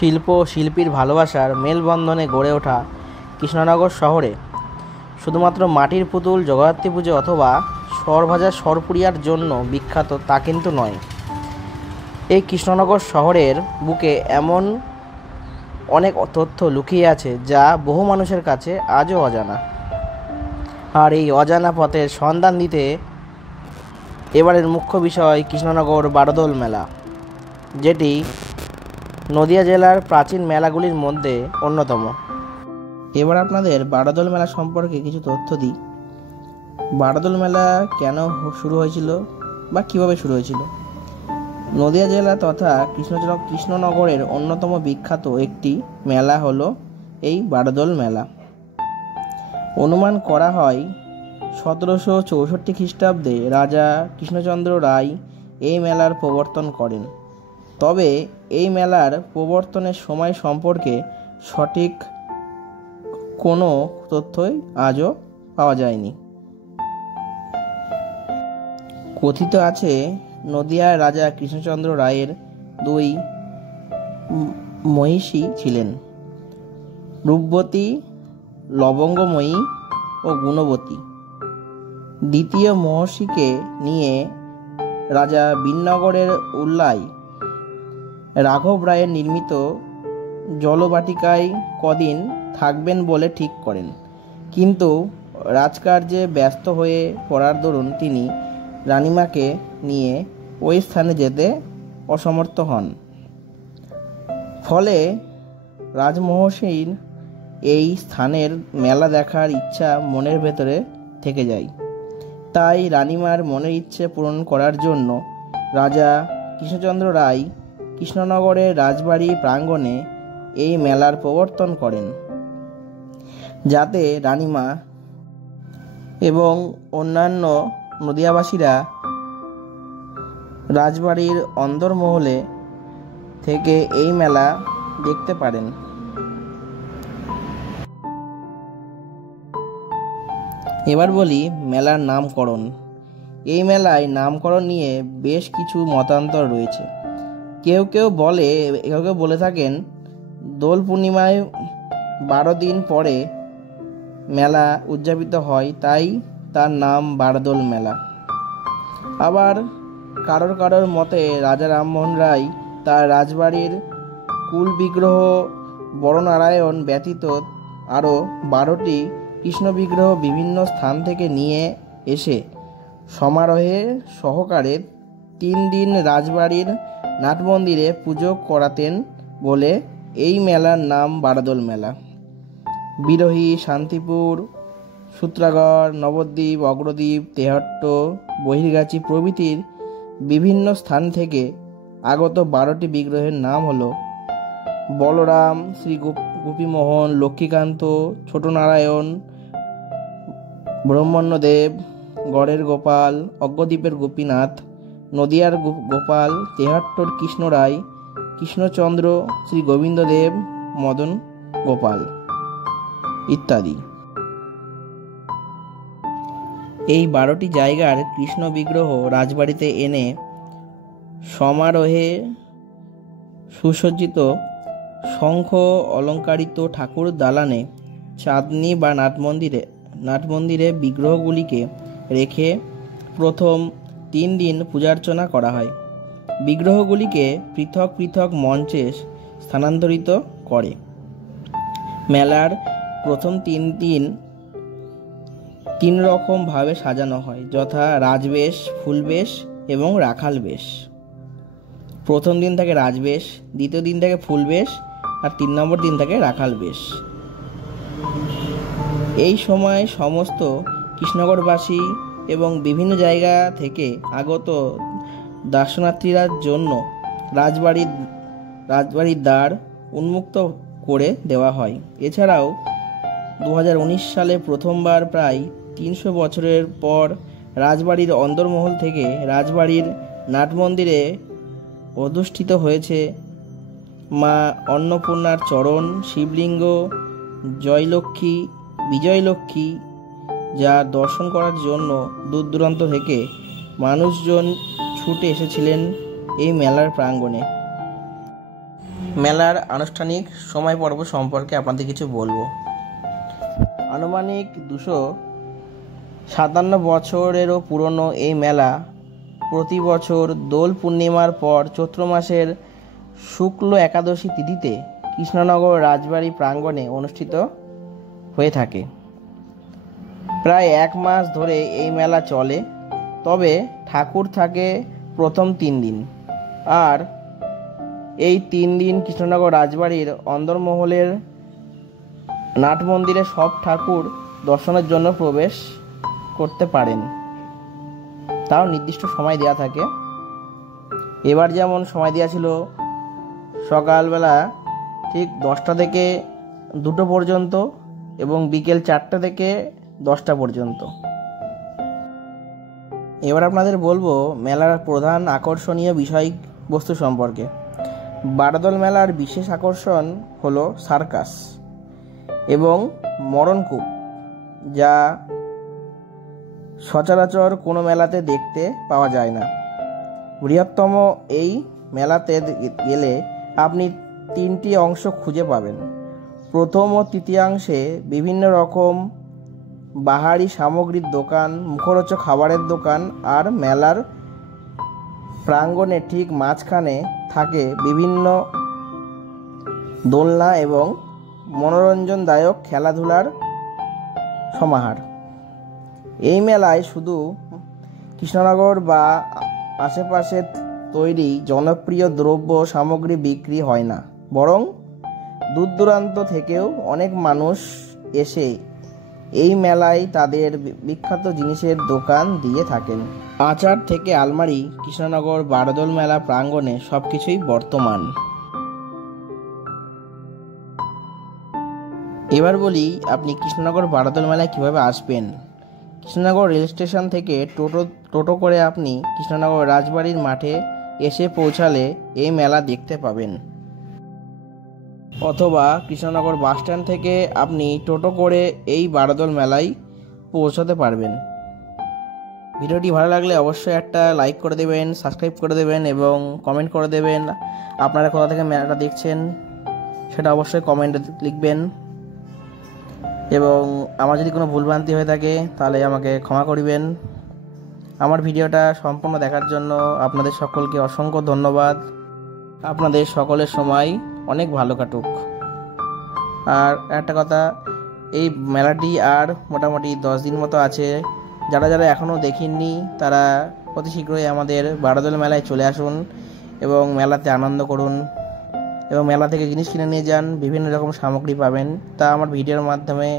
শিল্প ও শিল্পীর ভালোবাসার মেলবন্ধনে গড়ে ওঠা কৃষ্ণনগর শহরে শুধুমাত্র মাটির পুতুল, জগদ্ধাত্রী পুজো অথবা সরভাজা সরপুরিয়ার জন্য বিখ্যাত তা কিন্তু নয়। এই কৃষ্ণনগর শহরের বুকে এমন অনেক তথ্য লুকিয়ে আছে যা বহু মানুষের কাছে আজও অজানা। আর এই অজানা পথের সন্ধান দিতে এবারের মুখ্য বিষয় কৃষ্ণনগর বারোদোল মেলা, যেটি নদিয়া জেলার প্রাচীন মেলাগুলির মধ্যে অন্যতম। এবার আপনাদের বারোদোল মেলা সম্পর্কে কিছু তথ্য দিই। বারোদোল মেলা কেন শুরু হয়েছিল বা কিভাবে শুরু হয়েছিল? নদিয়া জেলা তথা কৃষ্ণনগরের অন্যতম বিখ্যাত একটি মেলা হলো এই বারোদোল মেলা। অনুমান করা হয় 1764 খ্রিস্টাব্দে রাজা কৃষ্ণচন্দ্র রায় এই মেলার প্রবর্তন করেন। তবে এই মেলার প্রবর্তনের সময় সম্পর্কে সঠিক কোনো তথ্যই আজও পাওয়া যায়নি। কথিত আছে নদিয়ার রাজা কৃষ্ণচন্দ্র রায়ের দুই মহিষী ছিলেন, রূপবতী, লবঙ্গময়ী ও গুণবতী। দ্বিতীয় মহিষীকে নিয়ে রাজা বীরনগরের উল্লায় রাঘব রায়ের নির্মিত জলবাটিকায় কদিন থাকবেন বলে ঠিক করেন, কিন্তু রাজকার্যে ব্যস্ত হয়ে পড়ার দরুন তিনি রানীমাকে নিয়ে ওই স্থানে যেতে অসমর্থ হন। ফলে রাজমহিষীর এই স্থানের মেলা দেখার ইচ্ছা মনের ভেতরে থেকে যায়। তাই রানীমার মনের ইচ্ছে পূরণ করার জন্য রাজা কৃষ্ণচন্দ্র রায় কৃষ্ণনগরের রাজবাড়ি প্রাঙ্গণে এই মেলার প্রবর্তন করেন, যাতে রানীমা এবং অন্যান্য নদিয়াবাসীরা রাজবাড়ির অন্দরমহলে থেকে এই মেলা দেখতে পারেন। এবার বলি মেলার নামকরণ। এই মেলায় নামকরণ নিয়ে বেশ কিছু মতান্তর রয়েছে। কেউ কেউ বলে থাকেন দোল পূর্ণিমায় 12 দিন পরে মেলা উদযাপিত হয়, তাই তার নাম বারোদোল মেলা। আবার কারোর মতে রাজা রামমোহন রায় তার রাজবাড়ির কুল বিগ্রহ বড়নারায়ণ ব্যতীত আরও 12টি কৃষ্ণ বিগ্রহ বিভিন্ন স্থান থেকে নিয়ে এসে সমারোহে সহকারে 3 দিন রাজবাড়ির নাটমন্দিরে পুজো করাতেন বলে এই মেলার নাম বারোদোল মেলা। বিরোহী, শান্তিপুর, সূত্রাগড়, নবদ্বীপ, অগ্রদ্বীপ, তেহট্ট, বহির্গাছি প্রভৃতির বিভিন্ন স্থান থেকে আগত 12টি বিগ্রহের নাম হল বলরাম, শ্রী গোপীমোহন, লক্ষ্মীকান্ত, ছোট নারায়ণ, ব্রহ্মণ্যদেব, গড়ের গোপাল, অগ্রদ্বীপের গোপীনাথ, নদিয়ার গোপাল, তেহট্টর কৃষ্ণরায়, কৃষ্ণচন্দ্র, শ্রী গোবিন্দদেব, মদন গোপাল ইত্যাদি। এই 12টি জায়গার কৃষ্ণ বিগ্রহ রাজবাড়িতে এনে সমারোহে সুসজ্জিত শঙ্খ অলঙ্কারিত ঠাকুর দালানে চাঁদনি বা নাটমন্দিরে বিগ্রহগুলিকে রেখে প্রথম 3 দিন পূজার্চনা করা হয়। বিগ্রহগুলিকে পৃথক পৃথক মঞ্চে স্থানান্তরিত করে। মেলার প্রথম 3 দিন 3 রকম ভাবে সাজানো হয়, যথা রাজবেশ, ফুলবেশ এবং রাখাল বেশ। প্রথম দিন থাকে রাজবেশ, দ্বিতীয় দিন থাকে ফুলবেশ, আর 3 নম্বর দিন থাকে রাখাল বেশ। এই সময় সমস্ত কৃষ্ণনগরবাসী এবং বিভিন্ন জায়গা থেকে আগত দর্শনার্থীরা জন্য রাজবাড়ির দ্বার উন্মুক্ত করে দেওয়া হয়। এছাড়াও 2019 সালে প্রথমবার প্রায় 300 বছরের পর রাজবাড়ির অন্দরমহল থেকে রাজবাড়ির নাটমন্দিরে অধিষ্ঠিত হয়েছে মা অন্নপূর্ণার চরণ, শিবলিঙ্গ, বিজয়লক্ষ্মী, যা দর্শন করার জন্য দূর দূরান্ত থেকে মানুষজন ছুটে এসেছিলেন এই মেলার প্রাঙ্গণে। মেলার আনুষ্ঠানিক সময় পর্ব সম্পর্কে আপনাদের কিছু বলবো। আনুমানিক 257 বছরেরও পুরনো এই মেলা প্রতি বছর দোল পূর্ণিমার পর চৈত্র মাসের শুক্ল একাদশী তিথিতে কৃষ্ণনগর রাজবাড়ি প্রাঙ্গণে অনুষ্ঠিত হয়ে থাকে। প্রায় 1 মাস ধরে এই মেলা চলে, তবে ঠাকুর থাকে প্রথম 3 দিন। আর এই 3 দিন কৃষ্ণনগর রাজবাড়ির অন্দরমহলের নাট মন্দিরে সব ঠাকুর দর্শনের জন্য প্রবেশ করতে পারেন, তাও নির্দিষ্ট সময় দেওয়া থাকে। এবার যেমন সময় দেওয়া ছিল সকালবেলা ঠিক 10টা থেকে 2টো পর্যন্ত এবং বিকেল 4টা থেকে 10টা পর্যন্ত। এবার আপনাদের বলবো মেলার প্রধান আকর্ষণীয় বিষয়বস্তু সম্পর্কে। বারোদল মেলার বিশেষ আকর্ষণ হলো সার্কাস এবং মরণকূপ, যা সচরাচর কোনো মেলাতে দেখতে পাওয়া যায় না। বৃহত্তম এই মেলাতে গেলে আপনি 3টি অংশ খুঁজে পাবেন। প্রথম ও তৃতীয়াংশে বিভিন্ন রকম বাহারি সামগ্রীর দোকান, মুখরোচক খাবারের দোকান, আর মেলার প্রাঙ্গণে ঠিক মাঝখানে থাকে বিভিন্ন দোলনা এবং মনোরঞ্জনদায়ক খেলাধুলার সমাহার। এই মেলায় শুধু কৃষ্ণনগর বা আশেপাশে তৈরি জনপ্রিয় দ্রব্য সামগ্রী বিক্রি হয় না, বরং দূর দূরান্ত থেকেও অনেক মানুষ এসে এই মেলায় তাদের বিখ্যাত জিনিসের দোকান দিয়ে থাকেন। আচার থেকে আলমারি, কৃষ্ণনগর বারোদল মেলা প্রাঙ্গণে সবকিছুই বর্তমান। এবার বলি আপনি কৃষ্ণনগর বারোদল মেলায় কিভাবে আসবেন। কৃষ্ণনগর রেল স্টেশন থেকে টোটো করে আপনি কৃষ্ণনগর রাজবাড়ির মাঠে এসে পৌঁছালে এই মেলা দেখতে পাবেন, অথবা কৃষ্ণনগর বাসস্ট্যান্ড থেকে আপনি টোটো করে এই বারোদল মেলায় পৌঁছাতে পারবেন। ভিডিওটি ভালো লাগলে অবশ্যই একটা লাইক করে দেবেন, সাবস্ক্রাইব করে দেবেন এবং কমেন্ট করে দেবেন। আপনারা কোথা থেকে মেলাটা দেখছেন সেটা অবশ্যই কমেন্টে লিখবেন। এবং আমার যদি কোনো ভুলভ্রান্তি হয়ে থাকে তাহলে আমাকে ক্ষমা করবেন। আমার ভিডিওটা সম্পূর্ণ দেখার জন্য আপনাদের সকলকে অসংখ্য ধন্যবাদ। আপনাদের সকলের সময় অনেক ভালো কাটুক। আর একটা কথা, এই মেলাটি আর মোটামুটি 10 দিন মতো আছে। যারা যারা এখনও দেখেননি তারা অতি শীঘ্রই আমাদের বারোদল মেলায় চলে আসুন এবং মেলাতে আনন্দ করুন এবং মেলা থেকে জিনিস কিনে নিয়ে যান। বিভিন্ন রকম সামগ্রী পাবেন, তা আমার ভিডিওর মাধ্যমে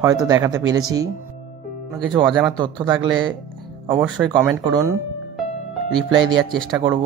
হয়তো দেখাতে পেরেছি। কোনো কিছু অজানা তথ্য থাকলে অবশ্যই কমেন্ট করুন, রিপ্লাই দেওয়ার চেষ্টা করব।